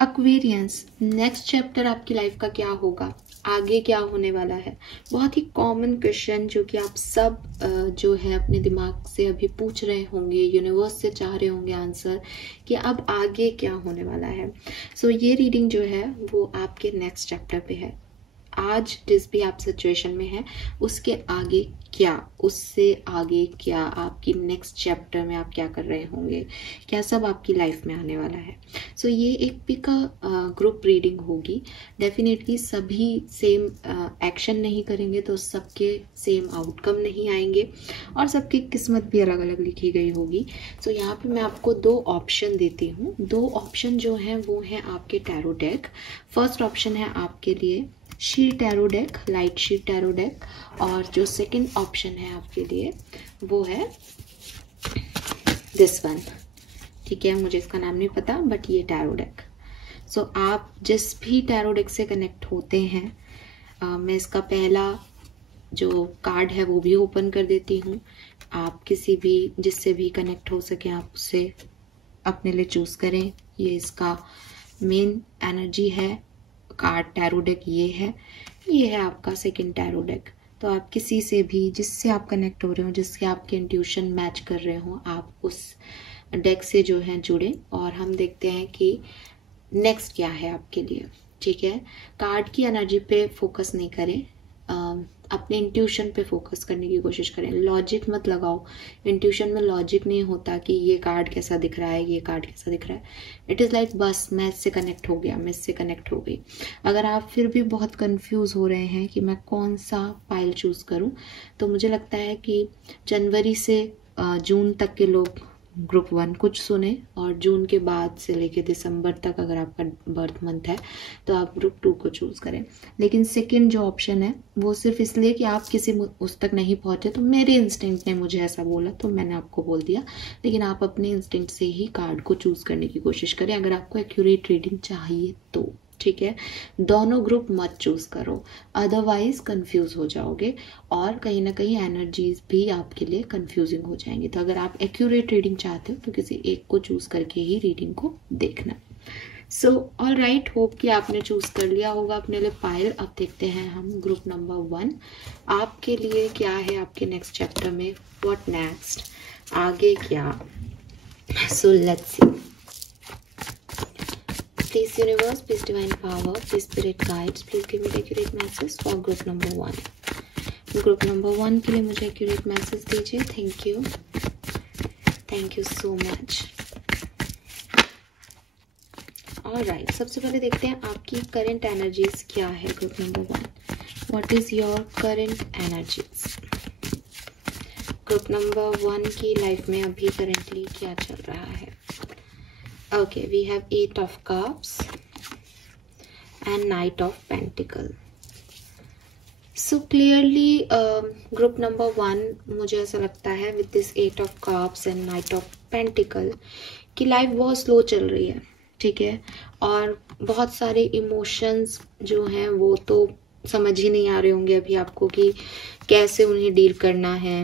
Aquarians, next chapter आपकी life का क्या होगा, आगे क्या होने वाला है। बहुत ही कॉमन क्वेश्चन जो कि आप सब जो है अपने दिमाग से अभी पूछ रहे होंगे, यूनिवर्स से चाह रहे होंगे आंसर कि अब आगे क्या होने वाला है। सो ये रीडिंग जो है वो आपके नेक्स्ट चैप्टर पे है। आज जिस भी आप सिचुएशन में है उसके आगे क्या, उससे आगे क्या, आपकी नेक्स्ट चैप्टर में आप क्या कर रहे होंगे, क्या सब आपकी लाइफ में आने वाला है। सो ये एक पिक ग्रुप रीडिंग होगी। डेफिनेटली सभी सेम एक्शन नहीं करेंगे तो सबके सेम आउटकम नहीं आएंगे और सबकी किस्मत भी अलग अलग लिखी गई होगी। सो यहाँ पे मैं आपको 2 ऑप्शन देती हूँ। 2 ऑप्शन जो हैं वो हैं आपके टैरो डेक। फर्स्ट ऑप्शन है आपके लिए she tarot deck, light she tarot deck, और जो सेकंड ऑप्शन है आपके लिए वो है दिस वन। ठीक है, मुझे इसका नाम नहीं पता बट ये टैरो डेक। सो आप जिस भी टैरो डेक से कनेक्ट होते हैं, मैं इसका पहला जो कार्ड है वो भी ओपन कर देती हूँ। आप किसी भी जिससे भी कनेक्ट हो सके आप उससे अपने लिए चूज करें। ये इसका मेन एनर्जी है। कार्ड टैरो डेक ये है आपका सेकंड टैरो डेक। तो आप किसी से भी जिससे आप कनेक्ट हो रहे हो, जिससे आपके इंट्यूशन मैच कर रहे हो, आप उस डेक से जो है जुड़े और हम देखते हैं कि नेक्स्ट क्या है आपके लिए। ठीक है, कार्ड की एनर्जी पे फोकस नहीं करें, अपने इंट्यूशन पे फोकस करने की कोशिश करें। लॉजिक मत लगाओ, इंट्यूशन में लॉजिक नहीं होता कि ये कार्ड कैसा दिख रहा है, ये कार्ड कैसा दिख रहा है। इट इज़ लाइक बस मैं इससे कनेक्ट हो गया, मैं इससे कनेक्ट हो गई। अगर आप फिर भी बहुत कंफ्यूज हो रहे हैं कि मैं कौन सा पाइल चूज करूं, तो मुझे लगता है कि जनवरी से जून तक के लोग ग्रुप 1 कुछ सुने और जून के बाद से लेके दिसंबर तक अगर आपका बर्थ मंथ है तो आप ग्रुप 2 को चूज करें। लेकिन सेकंड जो ऑप्शन है वो सिर्फ इसलिए कि आप किसी उस तक नहीं पहुंचे, तो मेरे इंस्टिंक्ट ने मुझे ऐसा बोला तो मैंने आपको बोल दिया। लेकिन आप अपने इंस्टिंक्ट से ही कार्ड को चूज करने की कोशिश करें अगर आपको एक्यूरेट रीडिंग चाहिए तो। ठीक है, दोनों ग्रुप मत चूज करो, अदरवाइज कंफ्यूज हो जाओगे और कहीं ना कहीं एनर्जीज भी आपके लिए कंफ्यूजिंग हो जाएंगी। तो अगर आप एक्यूरेट रीडिंग चाहते हो तो किसी एक को चूज करके ही रीडिंग को देखना। सो ऑल राइट, होप कि आपने चूज कर लिया होगा अपने लिए पाइल। अब देखते हैं हम ग्रुप नंबर 1 आपके लिए क्या है आपके नेक्स्ट चैप्टर में। व्हाट नेक्स्ट, आगे क्या। So let's see. Please universe, please divine power, please spirit guides, please give me the accurate message for group number 1. Group number 1 के लिए मुझे accurate message दीजिए। Thank you. Thank you so much. Alright, सबसे पहले देखते हैं आपकी current energies क्या है group number 1. What is your current energies? Group number 1 की life में अभी currently क्या चल रहा है? Okay, we have 8 of cups and Knight of Pentacle. So clearly group number 1 मुझे ऐसा लगता है with this 8 of cups and Knight of Pentacle कि लाइफ बहुत स्लो चल रही है। ठीक है, और बहुत सारे इमोशंस जो हैं वो तो समझ ही नहीं आ रहे होंगे अभी आपको कि कैसे उन्हें डील करना है।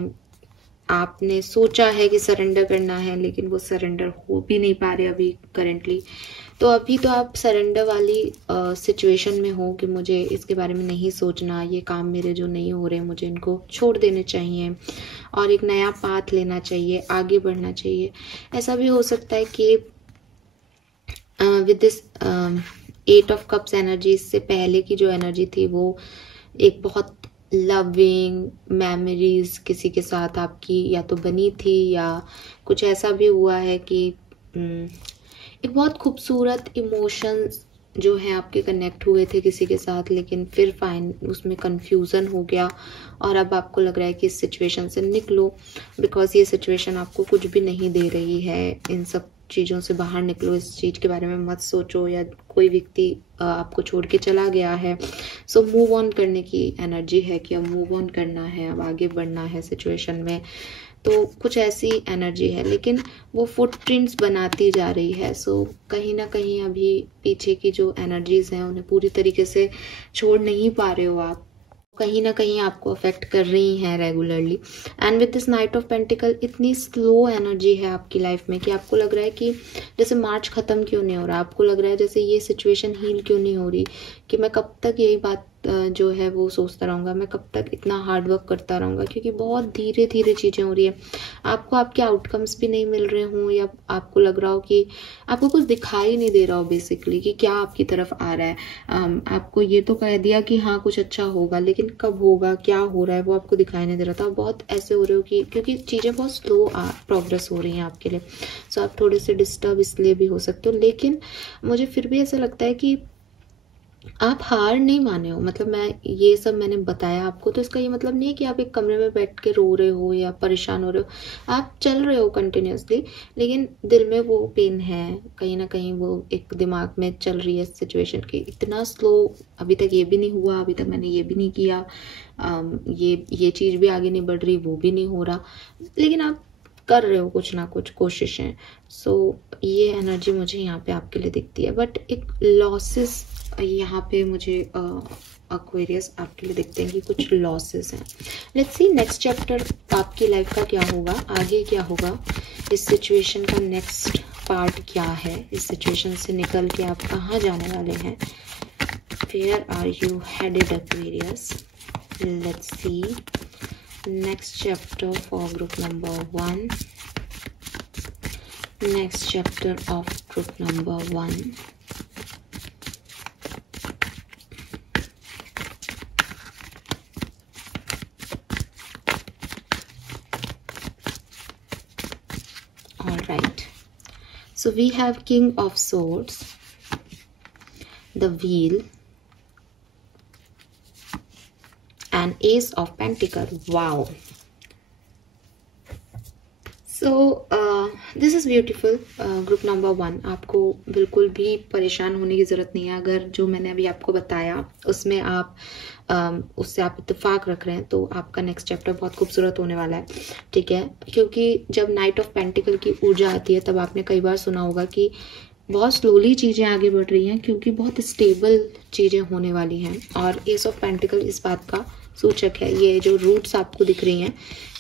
आपने सोचा है कि सरेंडर करना है लेकिन वो सरेंडर हो भी नहीं पा रहे अभी करेंटली। तो अभी तो आप सरेंडर वाली सिचुएशन में हो कि मुझे इसके बारे में नहीं सोचना, ये काम मेरे जो नहीं हो रहे मुझे इनको छोड़ देने चाहिए और एक नया पाथ लेना चाहिए, आगे बढ़ना चाहिए। ऐसा भी हो सकता है कि with this 8 of cups energy, इससे पहले की जो एनर्जी थी वो एक बहुत लविंग मेमोरीज किसी के साथ आपकी या तो बनी थी या कुछ ऐसा भी हुआ है कि एक बहुत खूबसूरत इमोशंस जो है आपके कनेक्ट हुए थे किसी के साथ, लेकिन फिर फाइन उसमें कंफ्यूजन हो गया और अब आपको लग रहा है कि इस सिचुएशन से निकलो बिकॉज ये सिचुएशन आपको कुछ भी नहीं दे रही है। इन सब चीज़ों से बाहर निकलो, इस चीज़ के बारे में मत सोचो, या कोई व्यक्ति आपको छोड़ के चला गया है। सो मूव ऑन करने की एनर्जी है कि अब मूव ऑन करना है, अब आगे बढ़ना है सिचुएशन में। तो कुछ ऐसी एनर्जी है लेकिन वो फुटप्रिंट्स बनाती जा रही है। सो कहीं ना कहीं अभी पीछे की जो एनर्जीज हैं उन्हें पूरी तरीके से छोड़ नहीं पा रहे हो आप। कहीं ना कहीं आपको अफेक्ट कर रही हैं regularly. And with this night of pentacle इतनी स्लो एनर्जी है आपकी लाइफ में कि आपको लग रहा है कि जैसे मार्च ख़त्म क्यों नहीं हो रहा, आपको लग रहा है जैसे ये सिचुएशन हील क्यों नहीं हो रही, कि मैं कब तक यही बात जो है वो सोचता रहूँगा, मैं कब तक इतना हार्ड वर्क करता रहूँगा, क्योंकि बहुत धीरे धीरे चीज़ें हो रही है। आपको आपके आउटकम्स भी नहीं मिल रहे हों, या आपको लग रहा हो कि आपको कुछ दिखाई नहीं दे रहा हो बेसिकली कि क्या आपकी तरफ आ रहा है। आपको ये तो कह दिया कि हाँ कुछ अच्छा होगा, लेकिन कब होगा, क्या हो रहा है, वो आपको दिखाई नहीं दे रहा था। बहुत ऐसे हो रहे हो कि क्योंकि चीज़ें बहुत स्लो प्रोग्रेस हो रही हैं आपके लिए, सो आप थोड़े से डिस्टर्ब इसलिए भी हो सकते हो। लेकिन मुझे फिर भी ऐसा लगता है कि आप हार नहीं माने हो। मतलब मैं ये सब मैंने बताया आपको, तो इसका ये मतलब नहीं है कि आप एक कमरे में बैठ के रो रहे हो या परेशान हो रहे हो। आप चल रहे हो कंटिन्यूसली, लेकिन दिल में वो पेन है, कहीं ना कहीं वो एक दिमाग में चल रही है सिचुएशन की, इतना स्लो अभी तक ये भी नहीं हुआ, अभी तक मैंने ये भी नहीं किया, ये चीज़ भी आगे नहीं बढ़ रही, वो भी नहीं हो रहा, लेकिन आप कर रहे हो कुछ ना कुछ कोशिशें। सो ये एनर्जी मुझे यहाँ पे आपके लिए दिखती है। बट एक लॉसेस यहाँ पे मुझे एक्वेरियस आपके लिए दिखते हैं कि कुछ लॉसेस हैं। लेट्स सी नेक्स्ट चैप्टर आपकी लाइफ का क्या होगा, आगे क्या होगा, इस सिचुएशन का नेक्स्ट पार्ट क्या है, इस सिचुएशन से निकल के आप कहाँ जाने वाले हैं। Where are you headed Aquarius? Let's see next chapter for group number 1, next chapter of group number 1. All right, so we have King of Swords, the Wheel, and Ace of Pentacle. Wow. So this is beautiful. Group number 1, आपको बिल्कुल भी परेशान होने की ज़रूरत नहीं है। अगर जो मैंने अभी आपको बताया उसमें आप उससे आप इत्तेफाक रख रहे हैं, तो आपका नेक्स्ट चैप्टर बहुत खूबसूरत होने वाला है। ठीक है, क्योंकि जब नाइट ऑफ पेंटिकल की ऊर्जा आती है, तब आपने कई बार सुना होगा कि बहुत स्लोली चीज़ें आगे बढ़ रही हैं, क्योंकि बहुत स्टेबल चीज़ें होने वाली हैं। और एस ऑफ पेंटिकल इस बात का सूचक है। ये जो रूट्स आपको दिख रही हैं,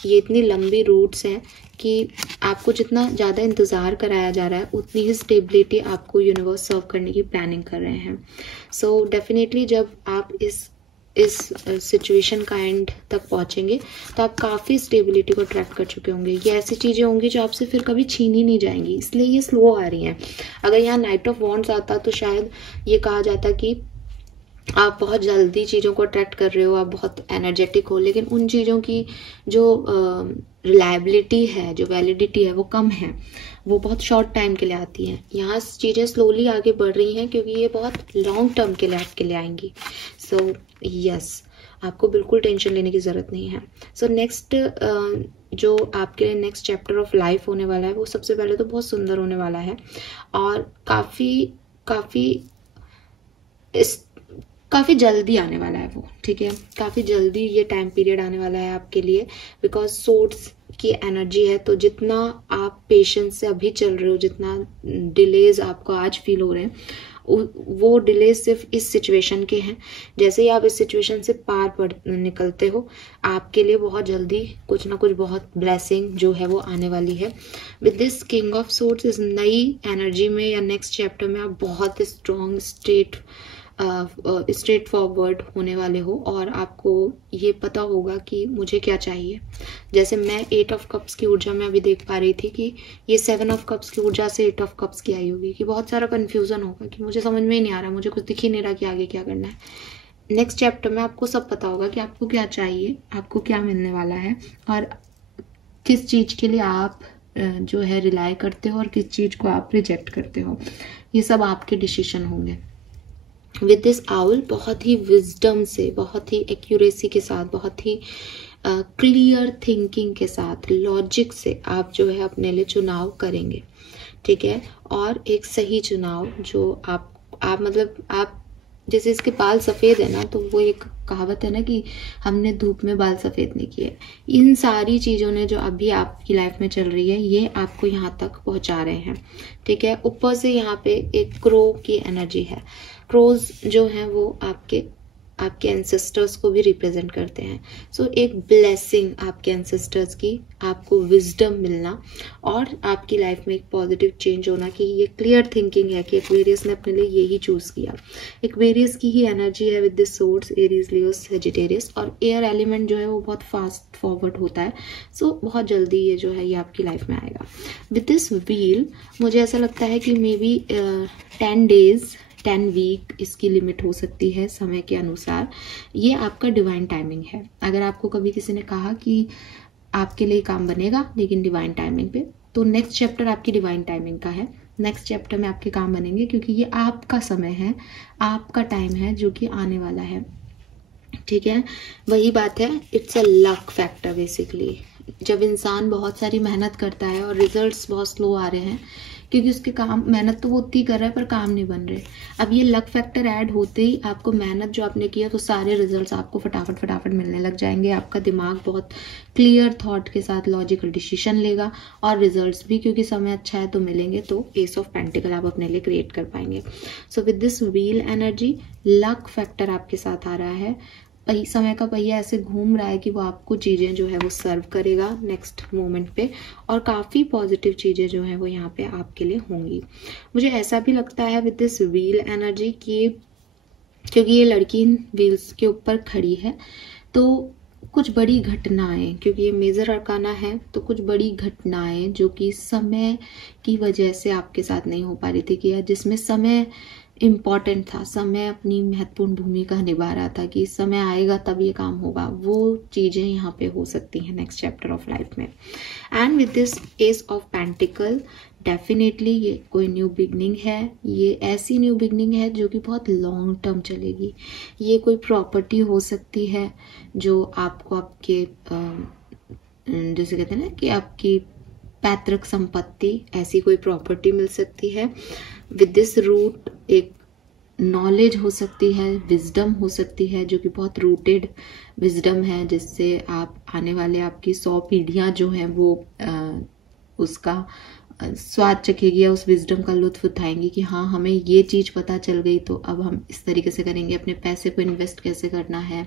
ये इतनी लंबी रूट्स हैं कि आपको जितना ज़्यादा इंतज़ार कराया जा रहा है, उतनी ही स्टेबिलिटी आपको यूनिवर्स सर्व करने की प्लानिंग कर रहे हैं। सो डेफिनेटली जब आप इस सिचुएशन का एंड तक पहुंचेंगे, तो आप काफ़ी स्टेबिलिटी को ट्रैक कर चुके होंगे। ये ऐसी चीज़ें होंगी जो आपसे फिर कभी छीनी नहीं जाएंगी, इसलिए ये स्लो आ रही हैं। अगर यहाँ नाइट ऑफ वॉन्ड्स आता तो शायद ये कहा जाता कि आप बहुत जल्दी चीज़ों को अट्रैक्ट कर रहे हो, आप बहुत एनर्जेटिक हो, लेकिन उन चीज़ों की जो रिलायबिलिटी है, जो वैलिडिटी है, वो कम है, वो बहुत शॉर्ट टाइम के लिए आती हैं। यहाँ चीज़ें स्लोली आगे बढ़ रही हैं, क्योंकि ये बहुत लॉन्ग टर्म के लिए आपके लिए आएंगी। सो यस, आपको बिल्कुल टेंशन लेने की ज़रूरत नहीं है। सो नेक्स्ट जो आपके लिए नेक्स्ट चैप्टर ऑफ लाइफ होने वाला है, वो सबसे पहले तो बहुत सुंदर होने वाला है, और काफ़ी जल्दी आने वाला है वो। ठीक है, काफ़ी जल्दी ये टाइम पीरियड आने वाला है आपके लिए, बिकॉज सोर्ड्स की एनर्जी है। तो जितना आप पेशेंस से अभी चल रहे हो, जितना डिलेज आपको आज फील हो रहे हैं, वो डिले सिर्फ इस सिचुएशन के हैं। जैसे ही आप इस सिचुएशन से निकलते हो, आपके लिए बहुत जल्दी कुछ ना कुछ बहुत ब्लेसिंग जो है वो आने वाली है। With this king of swords, इस नई एनर्जी में या नेक्स्ट चैप्टर में आप बहुत स्ट्रॉन्ग स्ट्रेट फॉरवर्ड होने वाले हो, और आपको ये पता होगा कि मुझे क्या चाहिए। जैसे मैं 8 ऑफ कप्स की ऊर्जा में अभी देख पा रही थी कि ये 7 ऑफ कप्स की ऊर्जा से 8 ऑफ कप्स की आई होगी, कि बहुत सारा कन्फ्यूज़न होगा कि मुझे समझ में ही नहीं आ रहा, मुझे कुछ दिख ही नहीं रहा कि आगे क्या करना है। नेक्स्ट चैप्टर में आपको सब पता होगा कि आपको क्या चाहिए, आपको क्या मिलने वाला है, और किस चीज़ के लिए आप जो है रिलाई करते हो और किस चीज़ को आप रिजेक्ट करते हो। ये सब आपके डिसीजन होंगे। विद दिस आउल, बहुत ही विजडम से, बहुत ही एक्यूरेसी के साथ, बहुत ही क्लियर थिंकिंग के साथ, लॉजिक से आप जो है अपने लिए चुनाव करेंगे। ठीक है, और एक सही चुनाव जो आप मतलब आप जैसे इसके बाल सफ़ेद है ना, तो वो एक कहावत है ना कि हमने धूप में बाल सफ़ेद नहीं किए। इन सारी चीज़ों ने जो अभी आपकी लाइफ में चल रही है, ये आपको यहाँ तक पहुँचा रहे हैं। ठीक है, ऊपर से यहाँ पे एक क्रो की एनर्जी है। क्रोज जो हैं वो आपके एंसेस्टर्स को भी रिप्रेजेंट करते हैं। सो एक ब्लेसिंग आपके एंसेस्टर्स की, आपको विजडम मिलना और आपकी लाइफ में एक पॉजिटिव चेंज होना कि ये क्लियर थिंकिंग है कि एक्वेरियस ने अपने लिए यही चूज किया। एक्वेरियस की ही एनर्जी है with this source, Aries, Leo, Sagittarius, और एयर एलिमेंट जो है वो बहुत फास्ट फॉरवर्ड होता है। सो बहुत जल्दी ये जो है ये आपकी लाइफ में आएगा। विद दिस व्हील मुझे ऐसा लगता है कि मे बी 10 days 10 वीक इसकी लिमिट हो सकती है समय के अनुसार। ये आपका डिवाइन टाइमिंग है। अगर आपको कभी किसी ने कहा कि आपके लिए काम बनेगा लेकिन डिवाइन टाइमिंग पे, तो नेक्स्ट चैप्टर आपकी डिवाइन टाइमिंग का है। नेक्स्ट चैप्टर में आपके काम बनेंगे क्योंकि ये आपका समय है, आपका टाइम है जो कि आने वाला है। ठीक है, वही बात है, it's a luck factor basically. जब इंसान बहुत सारी मेहनत करता है और रिजल्ट्स बहुत स्लो आ रहे हैं क्योंकि उसके काम, मेहनत तो वो उतनी कर रहा है पर काम नहीं बन रहे। अब ये लक फैक्टर ऐड होते ही आपको मेहनत जो आपने किया तो सारे रिजल्ट्स आपको फटाफट फटाफट मिलने लग जाएंगे। आपका दिमाग बहुत क्लियर थॉट के साथ लॉजिकल डिसीजन लेगा और रिजल्ट्स भी, क्योंकि समय अच्छा है तो मिलेंगे। तो एस ऑफ पेंटिकल आप अपने लिए क्रिएट कर पाएंगे। So with this wheel energy, luck factor आपके साथ आ रहा है। समय का पहिया ऐसे घूम रहा है कि वो आपको चीज़ें जो है वो सर्व करेगा नेक्स्ट मोमेंट पे, और काफ़ी पॉजिटिव चीज़ें जो है वो यहाँ पे आपके लिए होंगी। मुझे ऐसा भी लगता है विद दिस व्हील एनर्जी कि क्योंकि ये लड़की व्हील्स के ऊपर खड़ी है तो कुछ बड़ी घटनाएं, क्योंकि ये मेजर अरकाना है, तो कुछ बड़ी घटनाएं जो कि समय की वजह से आपके साथ नहीं हो पा रही थी, कि जिसमें समय इम्पॉर्टेंट था, समय अपनी महत्वपूर्ण भूमिका निभा रहा था कि समय आएगा तब ये काम होगा, वो चीज़ें यहाँ पे हो सकती हैं नेक्स्ट चैप्टर ऑफ लाइफ में। And with this S of pentacle, definitely ये कोई न्यू बिगनिंग है। ये ऐसी न्यू बिगनिंग है जो कि बहुत लॉन्ग टर्म चलेगी। ये कोई प्रॉपर्टी हो सकती है जो आपको आपके जैसे कहते हैं ना कि आपकी पैतृक संपत्ति, ऐसी कोई प्रॉपर्टी मिल सकती है। विद दिस रूट एक नॉलेज हो सकती है, विजडम हो सकती है जो कि बहुत रूटेड विजडम है, जिससे आप आने वाले आपकी 100 पीढ़ियां जो हैं वो उसका स्वाद चखेगी या उस विजडम का लुत्फ उठाएंगी कि हाँ हमें ये चीज़ पता चल गई तो अब हम इस तरीके से करेंगे, अपने पैसे को इन्वेस्ट कैसे करना है।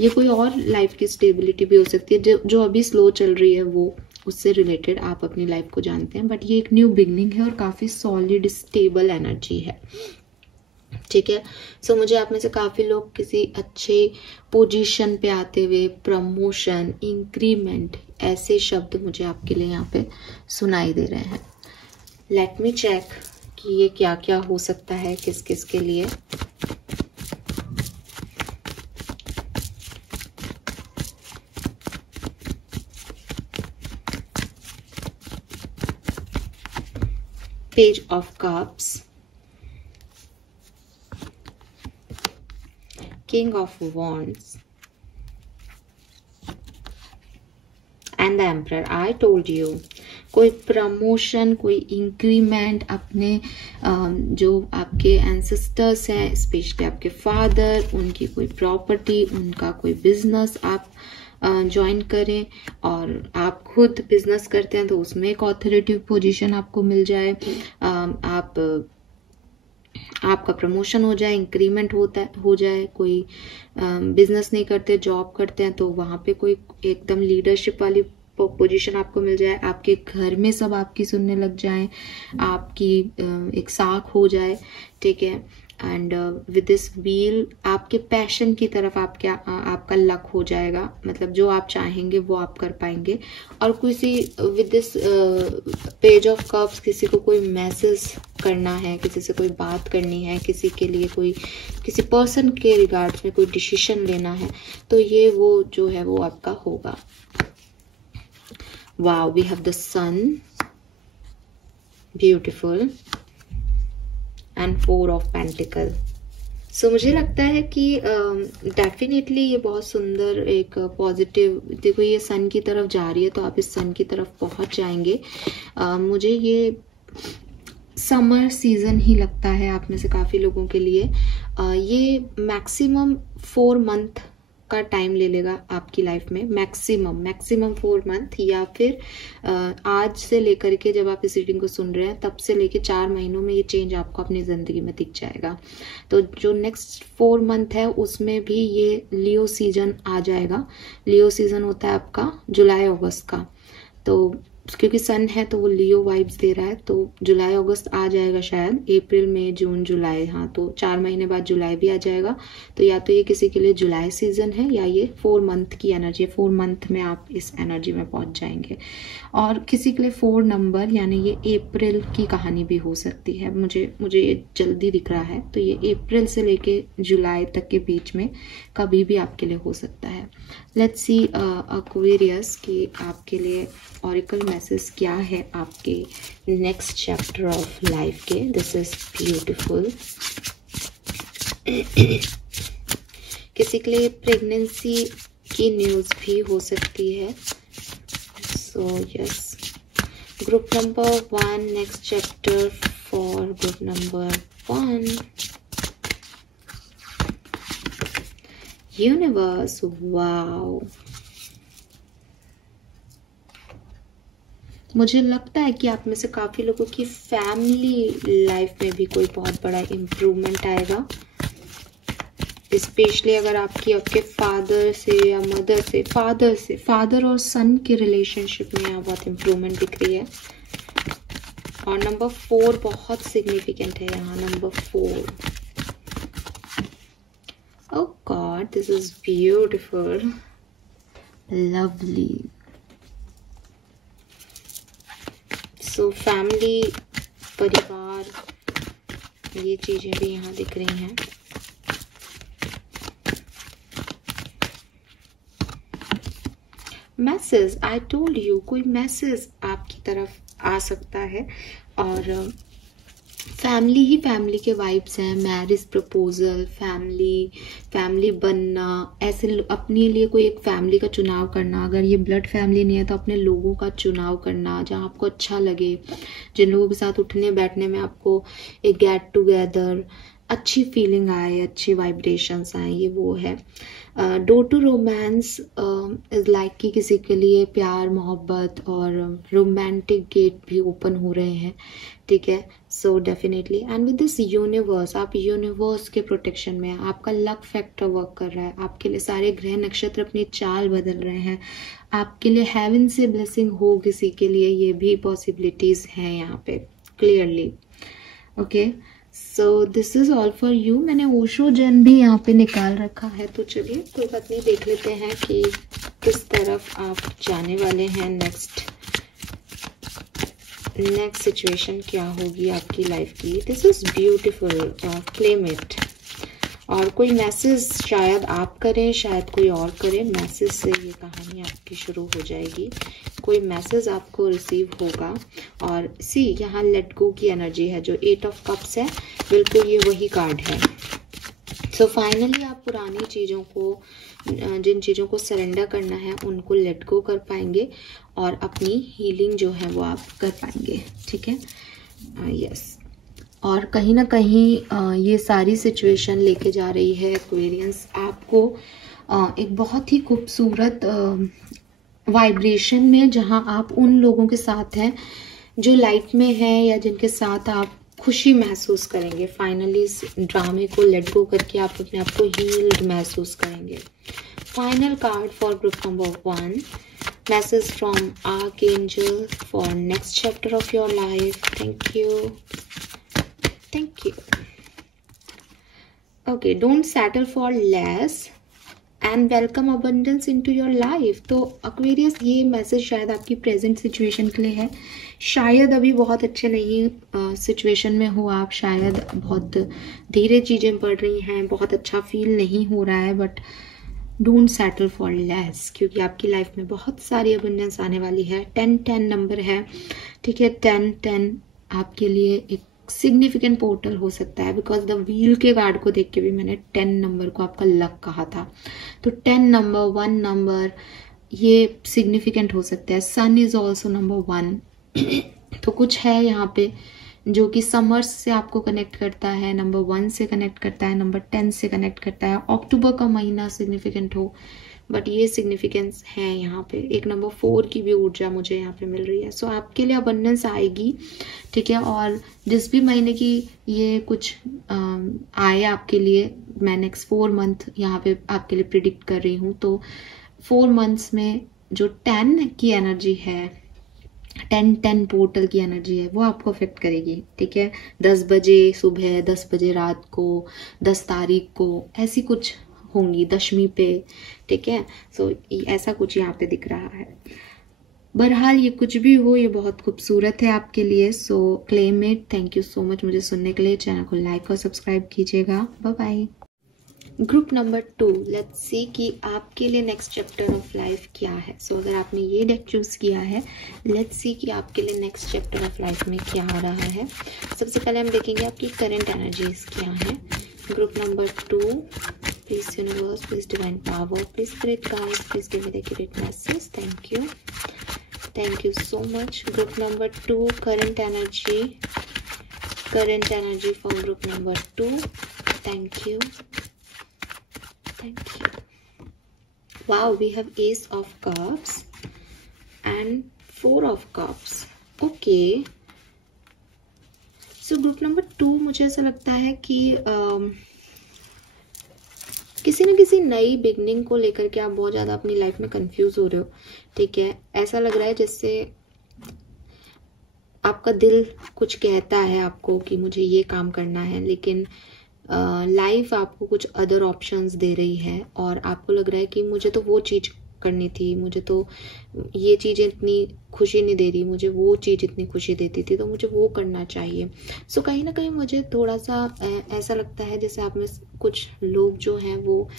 ये कोई और लाइफ की स्टेबिलिटी भी हो सकती है जो अभी स्लो चल रही है, वो उससे रिलेटेड आप अपनी लाइफ को जानते हैं। बट ये एक न्यू बिगनिंग है और काफ़ी सॉलिड स्टेबल एनर्जी है। ठीक है, सो मुझे आप में से काफ़ी लोग किसी अच्छे पोजीशन पे आते हुए, प्रमोशन, इंक्रीमेंट, ऐसे शब्द मुझे आपके लिए यहाँ पे सुनाई दे रहे हैं। लेट मी चेक कि ये क्या क्या हो सकता है किस किस के लिए। Page of cups, King of Wands and the Emperor. I told you, कोई प्रमोशन, कोई इंक्रीमेंट, अपने जो आपके एंसेस्टर्स हैं, स्पेशली आपके फादर, उनकी कोई प्रॉपर्टी, उनका कोई बिजनेस आप ज्वाइन करें, और आप खुद बिजनेस करते हैं तो उसमें एक ऑथोरिटी पोजीशन आपको मिल जाए। आपका प्रमोशन हो जाए, इंक्रीमेंट हो जाए। कोई बिजनेस नहीं करते, जॉब करते हैं, तो वहाँ पे कोई एकदम लीडरशिप वाली पोजीशन आपको मिल जाए। आपके घर में सब आपकी सुनने लग जाएं, आपकी एक साख हो जाए। ठीक है, एंड विद दिस व्हील आपके पैशन की तरफ आपका लक हो जाएगा, मतलब जो आप चाहेंगे वो आप कर पाएंगे। और किसी with this page of cups, किसी को कोई मैसेज करना है, किसी से कोई बात करनी है, किसी के लिए कोई किसी पर्सन के रिगार्ड्स में कोई डिसीजन लेना है, तो ये वो जो है वो आपका होगा। Wow, we have the sun, beautiful, and 4 of pentacle. So मुझे लगता है कि डेफिनेटली ये बहुत सुंदर एक पॉजिटिव, देखो ये सन की तरफ जा रही है तो आप इस सन की तरफ पहुंच जाएंगे। मुझे ये समर सीजन ही लगता है आप में से काफ़ी लोगों के लिए। ये मैक्सिमम 4 मंथ पक्का टाइम ले लेगा आपकी लाइफ में, मैक्सिमम 4 मंथ, या फिर आज से लेकर के जब आप इस रीडिंग को सुन रहे हैं तब से लेके 4 महीनों में ये चेंज आपको अपनी ज़िंदगी में दिख जाएगा। तो जो नेक्स्ट 4 मंथ है उसमें भी ये लियो सीजन आ जाएगा। लियो सीजन होता है आपका जुलाई अगस्त का, तो क्योंकि सन है तो वो लियो वाइब्स दे रहा है, तो जुलाई अगस्त आ जाएगा शायद, अप्रैल मई जून जुलाई, हाँ तो 4 महीने बाद जुलाई भी आ जाएगा। तो या तो ये किसी के लिए जुलाई सीजन है या ये 4 मंथ की एनर्जी है, 4 मंथ में आप इस एनर्जी में पहुंच जाएंगे। और किसी के लिए 4 नंबर यानी ये अप्रैल की कहानी भी हो सकती है, मुझे ये जल्दी दिख रहा है, तो ये अप्रैल से लेके जुलाई तक के बीच में कभी भी आपके लिए हो सकता है। लेट्स सी एक्वेरियस कि आपके लिए ऑरिकल मैसेज क्या है आपके नेक्स्ट चैप्टर ऑफ लाइफ के। This is beautiful. किसी के लिए प्रेगनेंसी की न्यूज़ भी हो सकती है। So yes, group number 1, next chapter for group number 1। Universe, wow, मुझे लगता है कि आप में से काफ़ी लोगों की फैमिली लाइफ में भी कोई बहुत बड़ा इम्प्रूवमेंट आएगा। स्पेशली अगर आपके फादर से या मदर से, फादर और सन के रिलेशनशिप में यहाँ बहुत इम्प्रूवमेंट दिख रही है। और नंबर 4 बहुत सिग्निफिकेंट है यहाँ, number 4। Oh God, this is beautiful, lovely. So family, परिवार, ये चीजें भी यहाँ दिख रही हैं। मैसेज, आई टोल्ड यू, कोई मैसेज आपकी तरफ आ सकता है। और फैमिली के वाइब्स हैं, मैरिज प्रपोजल, फैमिली बनना, ऐसे अपने लिए कोई एक फैमिली का चुनाव करना। अगर ये ब्लड फैमिली नहीं है तो अपने लोगों का चुनाव करना जहाँ आपको अच्छा लगे, जिन लोगों के साथ उठने बैठने में आपको एक गेट टुगेदर अच्छी फीलिंग आए, अच्छी वाइब्रेशंस आए, ये वो है। Door to romance is like कि किसी के लिए प्यार, मोहब्बत और रोमांटिक गेट भी ओपन हो रहे हैं, ठीक है। So definitely, and with this universe, आप यूनिवर्स के प्रोटेक्शन में, आपका लक फैक्टर वर्क कर रहा है, आपके लिए सारे ग्रह नक्षत्र अपनी चाल बदल रहे हैं, आपके लिए हेवन से ब्लेसिंग हो किसी के लिए, ये भी पॉसिबिलिटीज हैं यहाँ पे clearly. Okay, so this is all for you. मैंने ओशो जन भी यहाँ पे निकाल रखा है, तो चलिए कोई बात नहीं, देख लेते हैं कि किस तरफ आप जाने वाले हैं। नेक्स्ट सिचुएशन क्या होगी आपकी लाइफ की। This is beautiful, claim it. और कोई मैसेज शायद आप करें, शायद कोई और करे, मैसेज से ये कहानी आपकी शुरू हो जाएगी। कोई मैसेज आपको रिसीव होगा। और सी, यहाँ लेट गो की एनर्जी है, जो 8 ऑफ कप्स है, बिल्कुल ये वही कार्ड है। सो फाइनली आप पुरानी चीज़ों को, जिन चीज़ों को सरेंडर करना है उनको लेट गो कर पाएंगे और अपनी हीलिंग जो है वो आप कर पाएंगे, ठीक है। यस, और कहीं ना कहीं ये सारी सिचुएशन लेके जा रही है एक्वेरियंस आपको एक बहुत ही खूबसूरत वाइब्रेशन में, जहां आप उन लोगों के साथ हैं जो लाइट में हैं या जिनके साथ आप खुशी महसूस करेंगे। फाइनली इस ड्रामे को लेट गो करके आप अपने आप को हील्ड महसूस करेंगे। Final card for group number 1, message from archangel for next chapter of your life. Thank you. Okay, don't settle for less and welcome abundance into your life। तो Aquarius, ये message शायद आपकी प्रेजेंट सिचुएशन के लिए है। शायद अभी बहुत अच्छे नहीं सिचुएशन में हो आप, शायद बहुत धीरे चीज़ें बढ़ रही हैं, बहुत अच्छा फील नहीं हो रहा है, but don't settle for less, क्योंकि आपकी लाइफ में बहुत सारी अबंडेंस आने वाली है। 10-10 नंबर है, ठीक है। 10-10 आपके लिए एक सिग्निफिकेंट पोर्टल हो सकता है, बिकॉज द व्हील के कार्ड को देख के भी मैंने 10 नंबर को आपका लक कहा था। तो 10 नंबर, 1 नंबर, ये सिग्निफिकेंट हो सकता है। सन इज ऑल्सो नंबर 1 तो कुछ है यहाँ पे जो कि समर्स से आपको कनेक्ट करता है, नंबर 1 से कनेक्ट करता है, नंबर 10 से कनेक्ट करता है। अक्टूबर का महीना सिग्निफिकेंट हो, बट ये सिग्निफिकेंस है यहाँ पे। एक नंबर 4 की भी ऊर्जा मुझे यहाँ पे मिल रही है। सो आपके लिए अबंडेंस आएगी, ठीक है। और जिस भी महीने की ये कुछ आए आपके लिए, मैं नेक्स्ट 4 मंथ यहाँ पे आपके लिए प्रिडिक्ट कर रही हूँ। तो 4 मंथ्स में जो 10 की एनर्जी है, 10 पोर्टल की एनर्जी है, वो आपको अफेक्ट करेगी, ठीक है। 10 बजे सुबह, 10 बजे रात को, 10 तारीख को ऐसी कुछ होंगी, दशमी पे, ठीक है। सो ऐसा कुछ यहाँ पे दिख रहा है। बहरहाल ये कुछ भी हो, ये बहुत खूबसूरत है आपके लिए। सो claim it. Thank you so much मुझे सुनने के लिए। चैनल को लाइक और सब्सक्राइब कीजिएगा। Bye bye. Group number 2, let's see कि आपके लिए नेक्स्ट चैप्टर ऑफ लाइफ क्या है। सो अगर आपने ये डेक चूज किया है, लेट्स सी कि आपके लिए नेक्स्ट चैप्टर ऑफ लाइफ में क्या आ रहा है। सबसे पहले हम देखेंगे आपकी करंट एनर्जीज क्या है। Group number 2, please universe, please divine power, please spirit guide, please give me the accurate message. Thank you so much. Group number 2, current energy from group number 2। Thank you. Wow, we have Ace of Cups and 4 of Cups. Okay. So group number 2 मुझे ऐसा लगता है कि किसी न किसी नई beginning को लेकर के आप बहुत ज़्यादा अपनी लाइफ में कंफ्यूज हो रहे हो, ठीक है। ऐसा लग रहा है जैसे आपका दिल कुछ कहता है आपको कि मुझे ये काम करना है, लेकिन लाइफ आपको कुछ अदर ऑप्शंस दे रही है और आपको लग रहा है कि मुझे तो वो चीज़ करनी थी, मुझे तो ये चीज़ इतनी खुशी नहीं दे रही, मुझे वो चीज़ इतनी खुशी देती थी, तो मुझे वो करना चाहिए। सो कहीं ना कहीं मुझे थोड़ा सा ऐसा लगता है जैसे आप में कुछ लोग जो हैं वो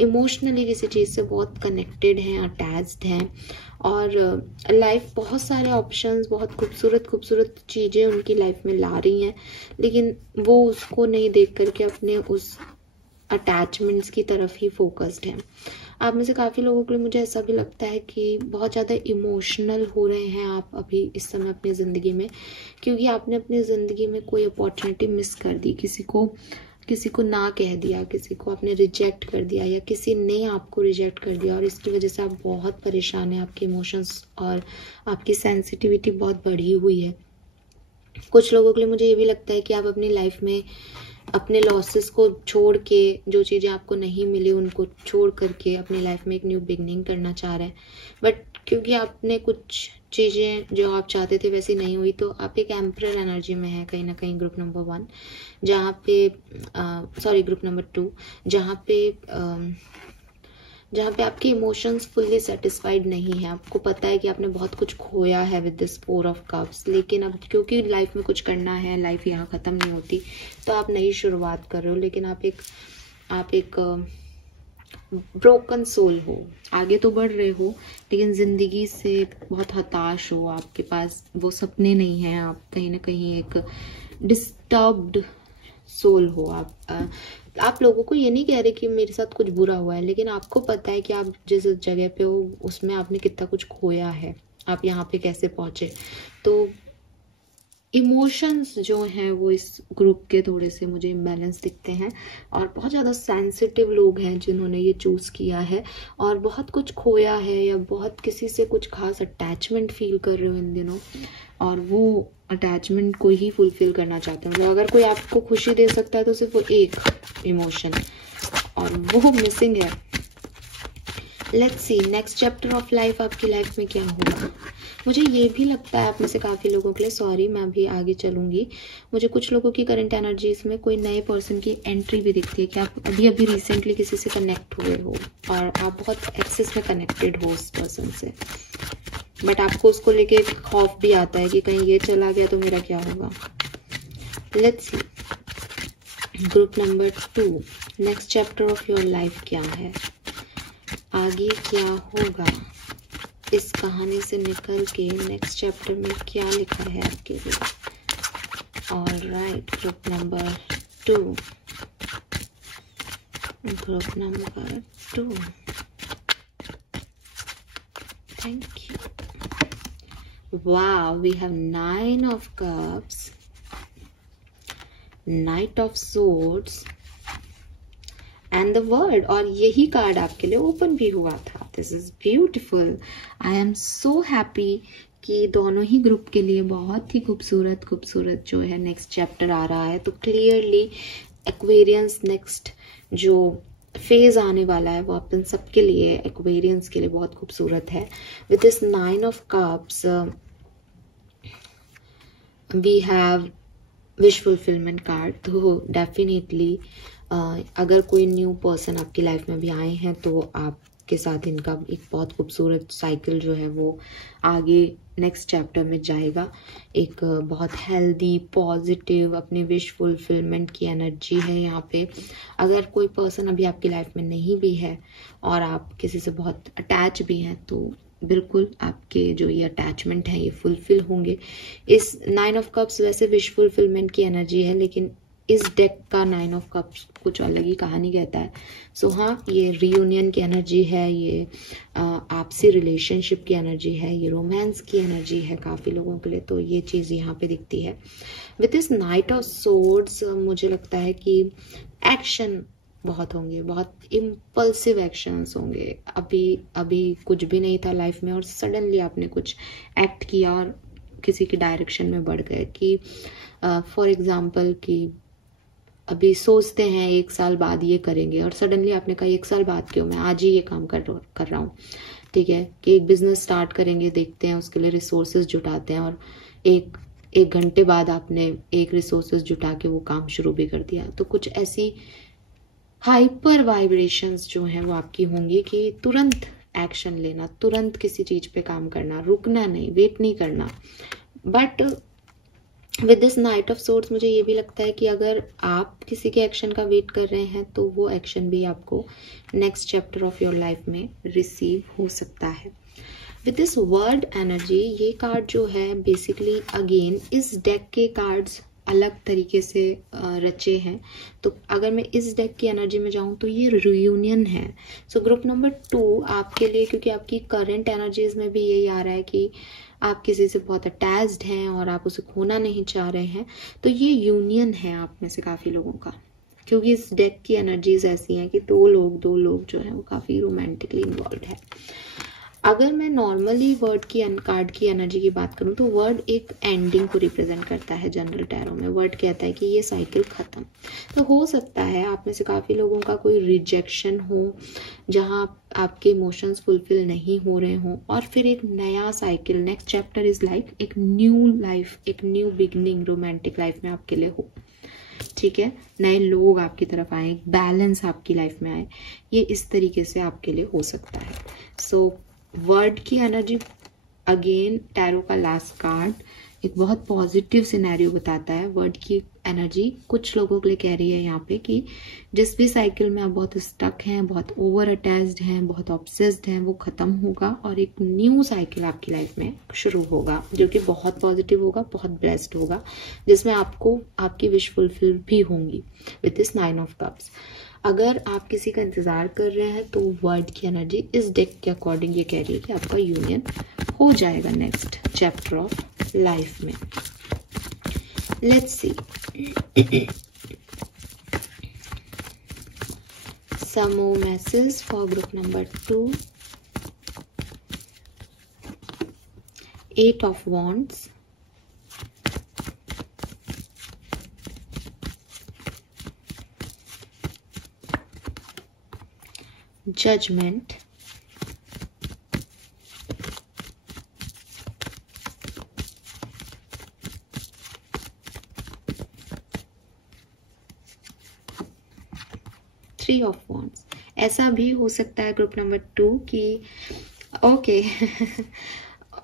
इमोशनली किसी चीज़ से बहुत कनेक्टेड हैं, अटैच्ड हैं, और लाइफ बहुत सारे ऑप्शंस, बहुत खूबसूरत चीज़ें उनकी लाइफ में ला रही हैं, लेकिन वो उसको नहीं देख करके अपने उस अटैचमेंट्स की तरफ ही फोकस्ड हैं। आप में से काफ़ी लोगों के लिए मुझे ऐसा भी लगता है कि बहुत ज़्यादा इमोशनल हो रहे हैं आप अभी इस समय अपनी ज़िंदगी में, क्योंकि आपने अपनी ज़िंदगी में कोई अपॉर्चुनिटी मिस कर दी, किसी को ना कह दिया, किसी को आपने रिजेक्ट कर दिया, या किसी ने आपको रिजेक्ट कर दिया, और इसकी वजह से आप बहुत परेशान हैं। आपके इमोशंस और आपकी सेंसिटिविटी बहुत बढ़ी हुई है। कुछ लोगों के लिए मुझे ये भी लगता है कि आप अपनी लाइफ में अपने लॉसेस को छोड़ के, जो चीज़ें आपको नहीं मिली उनको छोड़ करके अपनी लाइफ में एक न्यू बिगनिंग करना चाह रहे हैं, बट क्योंकि आपने कुछ चीज़ें जो आप चाहते थे वैसी नहीं हुई, तो आप एक एम्परर एनर्जी में है कहीं ना कहीं ग्रुप नंबर 1, जहाँ पे ग्रुप नंबर 2, जहाँ पे आपके इमोशंस फुल्ली सेटिस्फाइड नहीं है। आपको पता है कि आपने बहुत कुछ खोया है विद दिस 4 ऑफ कप्स, लेकिन अब क्योंकि लाइफ में कुछ करना है, लाइफ यहाँ ख़त्म नहीं होती, तो आप नई शुरुआत कर रहे हो, लेकिन आप एक ब्रोकन सोल हो। आगे तो बढ़ रहे हो, लेकिन ज़िंदगी से बहुत हताश हो, आपके पास वो सपने नहीं हैं, आप कहीं ना कहीं एक डिस्टर्ब्ड सोल हो। आप लोगों को ये नहीं कह रहे कि मेरे साथ कुछ बुरा हुआ है, लेकिन आपको पता है कि आप जिस जगह पे हो उसमें आपने कितना कुछ खोया है, आप यहाँ पे कैसे पहुंचे। तो इमोशंस जो हैं वो इस ग्रुप के थोड़े से मुझे इम्बैलेंस दिखते हैं, और बहुत ज़्यादा सेंसिटिव लोग हैं जिन्होंने ये चूज़ किया है, और बहुत कुछ खोया है, या बहुत किसी से कुछ खास अटैचमेंट फील कर रहे हो इन दिनों, और वो अटैचमेंट को ही फुलफिल करना चाहते हैं। मतलब अगर कोई आपको खुशी दे सकता है तो सिर्फ वो एक इमोशन, और वो मिसिंग है। Let's see next chapter of life आपकी लाइफ में क्या होगा। मुझे ये भी लगता है आप में से काफ़ी लोगों के लिए, सॉरी मैं भी आगे चलूंगी, मुझे कुछ लोगों की करंट एनर्जीज में कोई नए पर्सन की एंट्री भी दिखती है कि आप अभी रिसेंटली किसी से कनेक्ट हुए हो, और आप बहुत एक्सेस में कनेक्टेड हो उस पर्सन से, बट आपको उसको लेके खौफ भी आता है कि कहीं ये चला गया तो मेरा क्या होगा। Let's see group number 2, next chapter of your life क्या है, आगे क्या होगा, इस कहानी से निकल के नेक्स्ट चैप्टर में क्या लिखा है आपके लिए। Alright, group number 2, thank you. wow, we have 9 of cups, Knight of Swords and the world, और यही कार्ड आपके लिए ओपन भी हुआ था. This is beautiful. I am so happy कि दोनों ही ग्रुप के लिए बहुत ही खूबसूरत खूबसूरत जो है नेक्स्ट चैप्टर आ रहा है. तो क्लियरली एक्वेरियंस नेक्स्ट जो फेज आने वाला है वो अपन सबके लिए, एक्वेरियंस के लिए बहुत खूबसूरत है. With this 9 of cups we have wish fulfilment card. तो डेफिनेटली अगर कोई न्यू पर्सन आपकी लाइफ में भी आए हैं तो आपके साथ इनका एक बहुत खूबसूरत साइकिल जो है वो आगे नेक्स्ट चैप्टर में जाएगा. एक बहुत हेल्दी पॉजिटिव अपने विश फुलफिलमेंट की एनर्जी है यहाँ पे. अगर कोई पर्सन अभी आपकी लाइफ में नहीं भी है और आप किसी से बहुत अटैच भी हैं तो बिल्कुल आपके जो ये अटैचमेंट है ये फुलफिल होंगे. इस 9 ऑफ कप्स वैसे विश फुलफिलमेंट की एनर्जी है, लेकिन इस डेक का 9 ऑफ कप्स कुछ अलग ही कहानी कहता है. सो हाँ, ये रियूनियन की एनर्जी है, ये आपसी रिलेशनशिप की एनर्जी है, ये रोमांस की एनर्जी है काफ़ी लोगों के लिए. तो ये चीज़ यहाँ पे दिखती है. With this night of swords मुझे लगता है कि एक्शन बहुत होंगे, बहुत इम्पल्सिव एक्शंस होंगे. अभी कुछ भी नहीं था लाइफ में और सडनली आपने कुछ एक्ट किया और किसी की डायरेक्शन में बढ़ गए. कि फॉर एग्जाम्पल कि अभी सोचते हैं 1 साल बाद ये करेंगे और सडनली आपने कहा 1 साल बाद क्यों, मैं आज ही ये काम कर रहा हूँ. ठीक है, कि एक बिजनेस स्टार्ट करेंगे, देखते हैं उसके लिए रिसोर्सेज जुटाते हैं और एक घंटे बाद आपने एक रिसोर्सेज जुटा के वो काम शुरू भी कर दिया. तो कुछ ऐसी हाइपर वाइब्रेशंस जो हैं वो आपकी होंगी कि तुरंत एक्शन लेना, तुरंत किसी चीज पे काम करना, रुकना नहीं, वेट नहीं करना. But with this night of swords मुझे ये भी लगता है कि अगर आप किसी के एक्शन का वेट कर रहे हैं तो वो एक्शन भी आपको next chapter of your life में रिसीव हो सकता है. विद दिस वर्ड एनर्जी, ये कार्ड जो है बेसिकली अगेन इस डेक के कार्ड्स अलग तरीके से रचे हैं. तो अगर मैं इस डेक की एनर्जी में जाऊं तो ये रियूनियन है. सो ग्रुप नंबर 2 आपके लिए, क्योंकि आपकी करंट एनर्जीज में भी यही आ रहा है कि आप किसी से बहुत अटैच्ड हैं और आप उसे खोना नहीं चाह रहे हैं, तो ये यूनियन है आप में से काफ़ी लोगों का. क्योंकि इस डेक की एनर्जीज ऐसी हैं कि दो लोग जो हैं वो काफ़ी रोमांटिकली इन्वॉल्व है. अगर मैं नॉर्मली वर्ड की कार्ड की एनर्जी की बात करूं तो वर्ड एक एंडिंग को रिप्रेजेंट करता है. जनरल टैरो में वर्ड कहता है कि ये साइकिल खत्म. तो हो सकता है आप में से काफ़ी लोगों का कोई रिजेक्शन हो जहां आपके इमोशंस फुलफिल नहीं हो रहे हों और फिर एक नया cycle, next chapter is like एक न्यू लाइफ, एक न्यू बिगनिंग रोमांटिक लाइफ में आपके लिए हो. ठीक है, नए लोग आपकी तरफ आए, बैलेंस आपकी लाइफ में आए, ये इस तरीके से आपके लिए हो सकता है. सो वर्ड की एनर्जी अगेन टैरो का लास्ट कार्ड एक बहुत पॉजिटिव सिनेरियो बताता है. वर्ड की एनर्जी कुछ लोगों के लिए कह रही है यहाँ पे कि जिस भी साइकिल में आप बहुत स्टक हैं, बहुत ओवर अटैच्ड हैं, बहुत ऑब्सेस्ड हैं, वो खत्म होगा और एक न्यू साइकिल आपकी लाइफ में शुरू होगा जो कि बहुत पॉजिटिव होगा, बहुत ब्लेस्ड होगा, जिसमें आपको आपकी विश फुलफिल भी होंगी. विद दिस 9 ऑफ कप्स अगर आप किसी का इंतजार कर रहे हैं तो वर्ड की एनर्जी इस डेक के अकॉर्डिंग ये कह रही है कि आपका यूनियन हो जाएगा नेक्स्ट चैप्टर ऑफ लाइफ में. Let's see some more messages for group number 2. 8 of Wands, Judgment, Three of Wands. ऐसा भी हो सकता है ग्रुप नंबर 2 की okay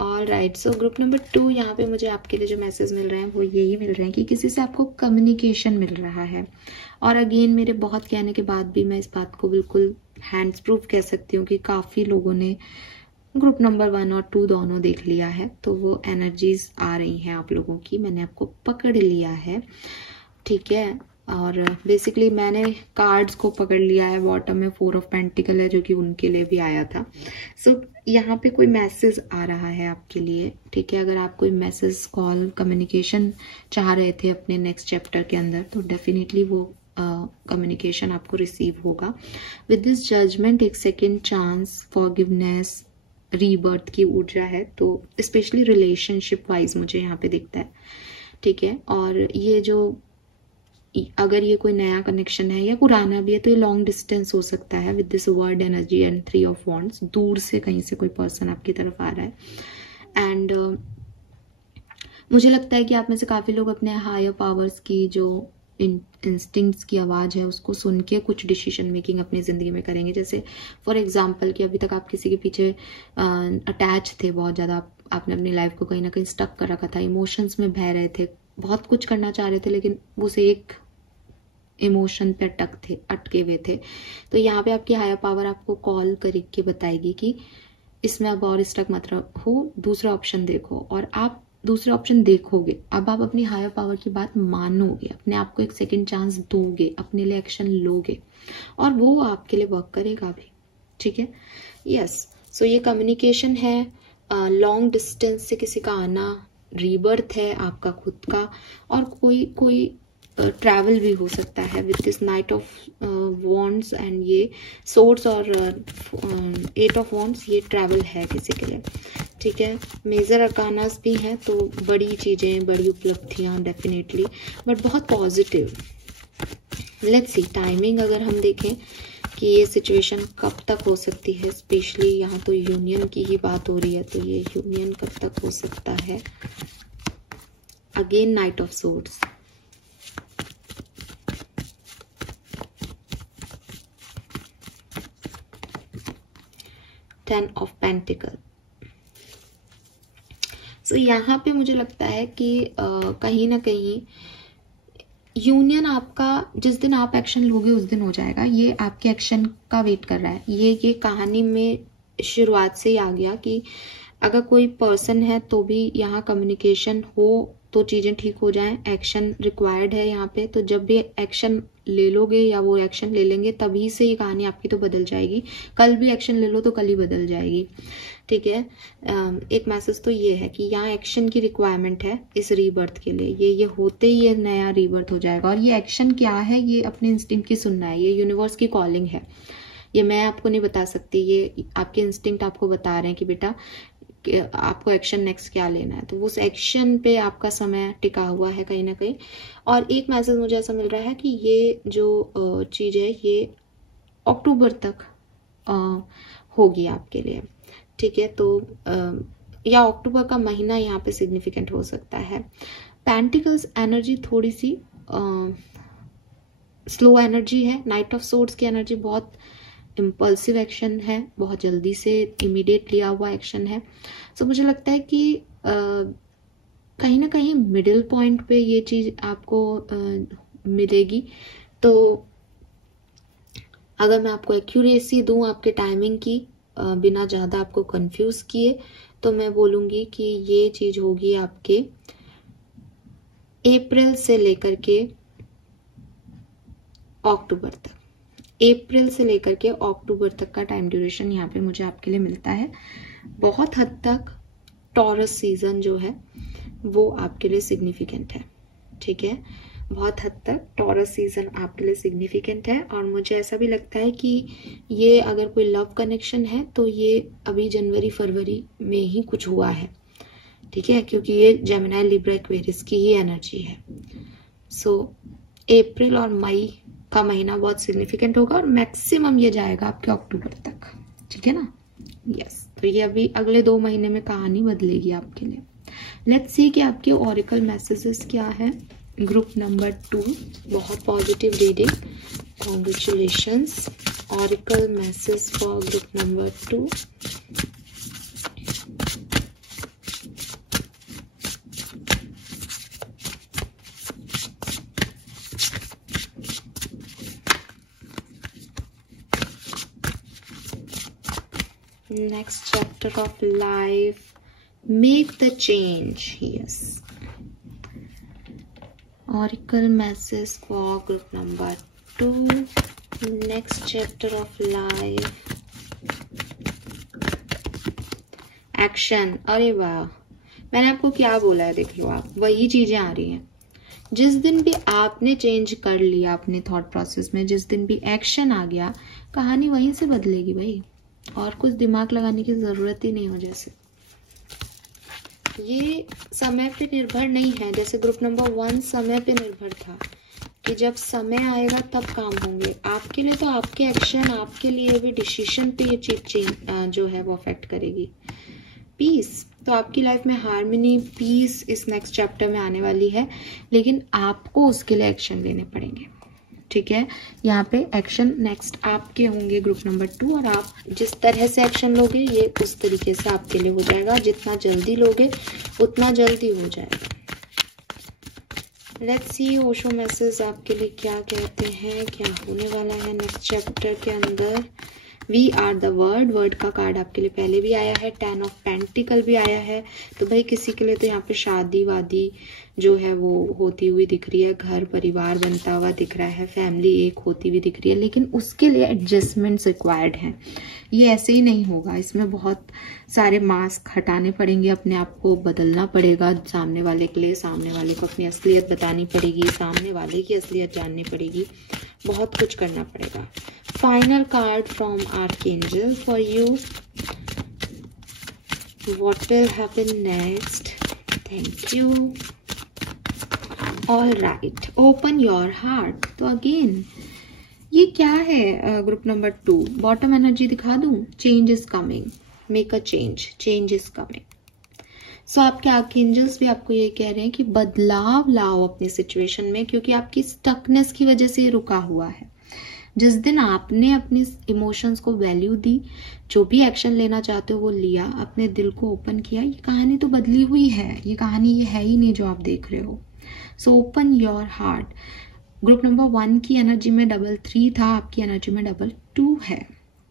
all right. So group number 2 यहाँ पे मुझे आपके लिए जो मैसेज मिल रहे हैं वो यही मिल रहे हैं कि किसी से आपको कम्युनिकेशन मिल रहा है. और अगेन मेरे बहुत कहने के बाद भी मैं इस बात को बिल्कुल हैंड्स प्रूफ कह सकती हूँ कि काफ़ी लोगों ने ग्रुप नंबर 1 और 2 दोनों देख लिया है. तो वो एनर्जीज आ रही हैं आप लोगों की, मैंने आपको पकड़ लिया है. ठीक है, और बेसिकली मैंने कार्ड्स को पकड़ लिया है। बॉटम में 4 ऑफ पेंटिकल है जो कि उनके लिए भी आया था। सो यहाँ पे कोई मैसेज आ रहा है आपके लिए, ठीक है। अगर आप कोई मैसेज, कॉल, कम्युनिकेशन चाह रहे थे अपने नेक्स्ट चैप्टर के अंदर, तो डेफिनेटली वो कम्युनिकेशन आपको रिसीव होगा। विद दिस जजमेंट, एक सेकेंड चांस, फॉरगिवनेस, रीबर्थ की ऊर्जा है। तो स्पेशली रिलेशनशिप वाइज मुझे यहाँ पे दिखता है, ठीक है। और ये जो, अगर ये कोई नया कनेक्शन है या पुराना भी है, तो ये लॉन्ग डिस्टेंस हो सकता है। With this word energy and 3 of wands, दूर से कहीं से कोई पर्सन आपकी तरफ आ रहा है। एंड मुझे लगता है कि आप में से काफ़ी लोग अपने हायर पावर्स की जो इंस्टिंक्ट्स की आवाज़ है उसको सुन के कुछ डिसीजन मेकिंग अपनी ज़िंदगी में करेंगे। जैसे फॉर एग्जांपल कि अभी तक आप किसी के पीछे अटैच थे बहुत ज़्यादा, आपने अपनी लाइफ को कहीं ना कहीं स्टक कर रखा था, इमोशंस में बह रहे थे, बहुत कुछ करना चाह रहे थे लेकिन उस एक इमोशन पे अटके हुए थे। तो यहाँ पे आपकी हायर पावर आपको कॉल करके बताएगी कि इसमें अब और स्टक मत रहो, दूसरा ऑप्शन देखो। और आप दूसरा ऑप्शन देखोगे, अब आप अपनी हायर पावर की बात मानोगे, अपने आप को एक सेकंड चांस दोगे, अपने लिए एक्शन लोगे और वो आपके लिए वर्क करेगा भी, ठीक है। यस, सो ये कम्युनिकेशन है, लॉन्ग डिस्टेंस से किसी का आना, रीबर्थ है आपका खुद का, और कोई ट्रैवल भी हो सकता है। With this night of wands and ये सोर्ड्स और 8 ऑफ वॉन्ड्स, ये ट्रैवल है किसी के लिए, ठीक है। मेजर अरकानास भी हैं, तो बड़ी चीज़ें, बड़ी उपलब्धियां डेफिनेटली, बट बहुत पॉजिटिव। लेट्स सी टाइमिंग अगर हम देखें कि ये सिचुएशन कब तक हो सकती है, स्पेशली यहाँ तो यूनियन की ही बात हो रही है, तो ये यूनियन कब तक हो सकता है। Again knight of swords, ten of pentacle. So यहाँ पे मुझे लगता है कि कहीं ना कहीं यूनियन आपका, जिस दिन आप एक्शन लोगे उस दिन हो जाएगा। ये आपके एक्शन का वेट कर रहा है। ये कहानी में शुरुआत से ही आ गया कि अगर कोई पर्सन है तो भी यहाँ कम्युनिकेशन हो तो चीज़ें ठीक हो जाएं। एक्शन रिक्वायर्ड है यहाँ पे, तो जब भी एक्शन ले लोगे या वो एक्शन ले लेंगे तभी से ये कहानी आपकी तो बदल जाएगी। कल भी एक्शन ले लो तो कल ही बदल जाएगी, ठीक है। एक मैसेज तो ये है कि यहाँ एक्शन की रिक्वायरमेंट है इस रीबर्थ के लिए। ये होते ही ये नया रीबर्थ हो जाएगा। और ये एक्शन क्या है, ये अपने इंस्टिंक्ट की सुनना है, ये यूनिवर्स की कॉलिंग है। ये मैं आपको नहीं बता सकती, ये आपके इंस्टिंक्ट आपको बता रहे हैं कि बेटा कि आपको एक्शन नेक्स्ट क्या लेना है। तो उस एक्शन पे आपका समय टिका हुआ है कहीं ना कहीं। और एक मैसेज मुझे ऐसा मिल रहा है कि ये जो चीज़ है ये अक्टूबर तक होगी आपके लिए, ठीक है। तो या अक्टूबर का महीना यहाँ पे सिग्निफिकेंट हो सकता है। पेंटिकल्स एनर्जी थोड़ी सी स्लो एनर्जी है। नाइट ऑफ सोर्ड्स की एनर्जी बहुत इम्पल्सिव एक्शन है, बहुत जल्दी से इमीडिएट लिया हुआ एक्शन है। सो मुझे लगता है कि कहीं ना कहीं मिडिल पॉइंट पे ये चीज़ आपको मिलेगी। तो अगर मैं आपको एक्यूरेसी दूं आपके टाइमिंग की, बिना ज़्यादा आपको कंफ्यूज किए, तो मैं बोलूँगी कि ये चीज़ होगी आपके अप्रैल से लेकर के अक्टूबर तक। अप्रैल से लेकर के अक्टूबर तक का टाइम ड्यूरेशन यहाँ पे मुझे आपके लिए मिलता है। बहुत हद तक टॉरस सीजन जो है वो आपके लिए सिग्निफिकेंट है, ठीक है। बहुत हद तक टॉरस सीजन आपके लिए सिग्निफिकेंट है। और मुझे ऐसा भी लगता है कि ये अगर कोई लव कनेक्शन है तो ये अभी जनवरी फरवरी में ही कुछ हुआ है, ठीक है, क्योंकि ये जेमिनी लिब्रा एक्वेरियस की ही एनर्जी है। सो अप्रैल और मई का महीना बहुत सिग्निफिकेंट होगा और मैक्सिमम ये जाएगा आपके अक्टूबर तक, ठीक है ना। यस, तो ये अभी अगले 2 महीने में कहानी बदलेगी आपके लिए। लेट्स सी कि आपके ऑरिकल मैसेजेस क्या है। ग्रुप नंबर 2, बहुत positive reading, congratulations. Oracle message for group number 2। Next chapter of life, make the change. Yes. Oracle message for group number 2, next chapter of life, action। अरे वाह, मैंने आपको क्या बोला है, देख लो आप, वही चीजें आ रही हैं। जिस दिन भी आपने चेंज कर लिया अपने थॉट प्रोसेस में, जिस दिन भी एक्शन आ गया, कहानी वहीं से बदलेगी भाई, और कुछ दिमाग लगाने की जरूरत ही नहीं हो। जैसे ये समय पे निर्भर नहीं है, जैसे ग्रुप नंबर 1 समय पे निर्भर था कि जब समय आएगा तब काम होंगे आपके लिए, तो आपके एक्शन, आपके लिए भी डिसीजन पे ये चीज चेंज जो है वो अफेक्ट करेगी। पीस, तो आपकी लाइफ में हार्मनी, पीस इस नेक्स्ट चैप्टर में आने वाली है, लेकिन आपको उसके लिए एक्शन लेने पड़ेंगे। ठीक है, यहाँ पे एक्शन नेक्स्ट आपके होंगे ग्रुप नंबर 2, और आप जिस तरह से एक्शन लोगे ये उस तरीके से आपके लिए हो जाएगा। जितना जल्दी लोगे उतना जल्दी हो जाएगा। लेट्स सी ओशो मैसेज आपके लिए क्या कहते हैं, क्या होने वाला है नेक्स्ट चैप्टर के अंदर। We are the word, word का कार्ड आपके लिए पहले भी आया है, 10 ऑफ पेंटिकल भी आया है। तो भाई किसी के लिए तो यहाँ पे शादी वादी जो है वो होती हुई दिख रही है, घर परिवार बनता हुआ दिख रहा है, फैमिली एक होती हुई दिख रही है, लेकिन उसके लिए एडजस्टमेंट्स रिक्वायर्ड हैं। ये ऐसे ही नहीं होगा, इसमें बहुत सारे मास्क हटाने पड़ेंगे, अपने आप को बदलना पड़ेगा सामने वाले के लिए, सामने वाले को अपनी असलियत बतानी पड़ेगी, सामने वाले की असलियत जाननी पड़ेगी, बहुत कुछ करना पड़ेगा। Final card from archangel for you, what will happen next. Thank you. All right, open your heart. तो अगेन ये क्या है ग्रुप नंबर 2, बॉटम एनर्जी दिखा दूं, change is coming, make a change, change is coming. So आपके archangels भी आपको ये कह रहे हैं कि बदलाव लाओ अपनी सिचुएशन में, क्योंकि आपकी स्टकनेस की वजह से ये रुका हुआ है। जिस दिन आपने अपनी इमोशंस को वैल्यू दी, जो भी एक्शन लेना चाहते हो वो लिया, अपने दिल को ओपन किया, ये कहानी तो बदली हुई है, ये कहानी ये है ही नहीं जो आप देख रहे हो। So open your heart. Group number 1 की एनर्जी में 3 था, आपकी एनर्जी में 2 है।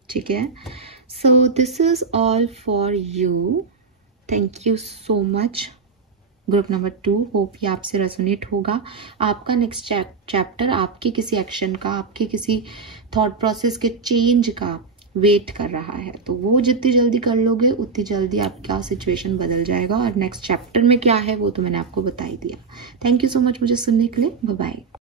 ठीक है, so this is all for you. Thank you so much group number 2, hope ये आपसे रेजोनेट होगा। आपका नेक्स्ट चैप्टर आपके किसी एक्शन का, आपके किसी थॉट प्रोसेस के चेंज का वेट कर रहा है, तो वो जितनी जल्दी कर लोगे उतनी जल्दी आपका सिचुएशन बदल जाएगा। और नेक्स्ट चैप्टर में क्या है वो तो मैंने आपको बता ही दिया। थैंक यू सो मच मुझे सुनने के लिए। Bye bye.